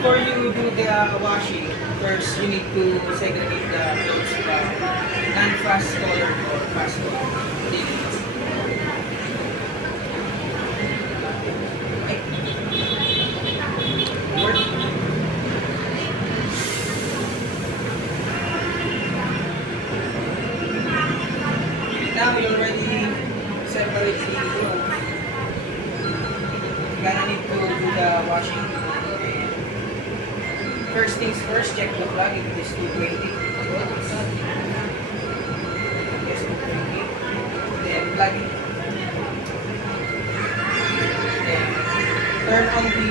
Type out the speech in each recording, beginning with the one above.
before you do the washing, first you need to segregate the clothes from non-fast colored or fast colored. Now you already separate the clothes. You're gonna need to do the washing. First things first, check the plug if it is 220. Yes, 220. Then plug it. Then turn on the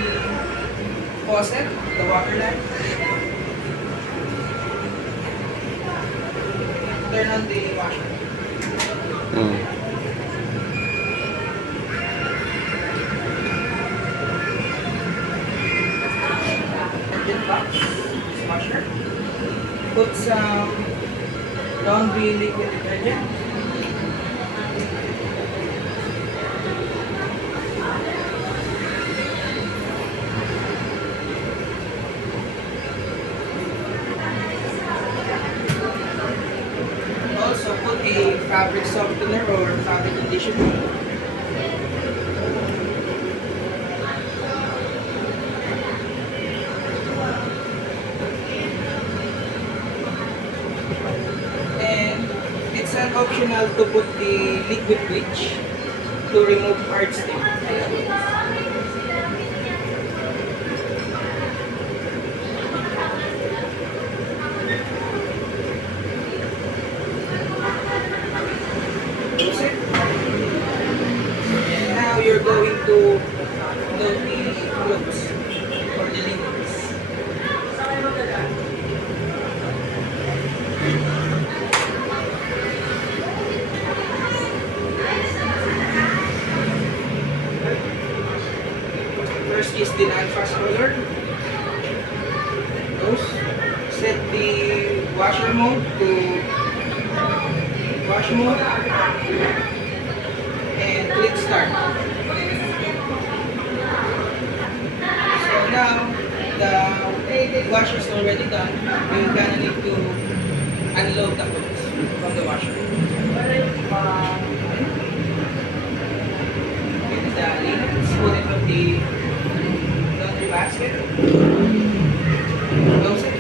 faucet, the water line. Turn on the washer. Box, washer. Put some laundry liquid detergent. Also put a fabric softener or fabric conditioner. It's an optional to put the liquid bleach to remove hard stain. Close it. And now you're going to load the clothes or the linens. First is the non-fast roller. Set the washer mode to wash mode and click start. So now the wash is already done. You're gonna need to unload the clothes from the washer. Get the linens, put it on the basket. Close it.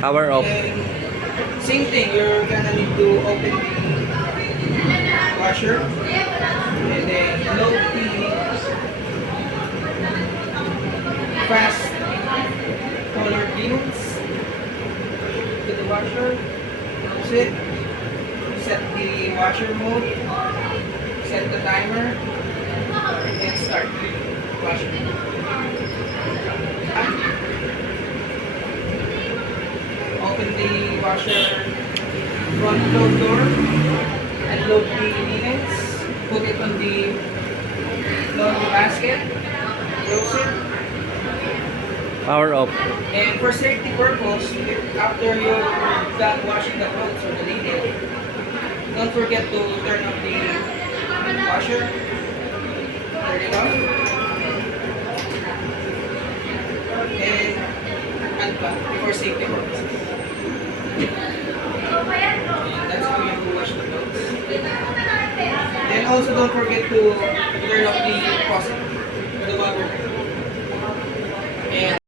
Power off. And same thing, you're gonna need to open the washer and then load the fast colored linens to the washer. Close it. Set the washer mode. Set the timer and start washing. Open the washer front load door and load the linens. Put it on the laundry basket. Close it. Power off. And for safety purpose, after you're done washing the clothes or the linen, don't forget to turn off the washer. Turn it off. And unplug for safety purposes. And that's how you have to wash the clothes. Then also don't forget to turn off the faucet, the water.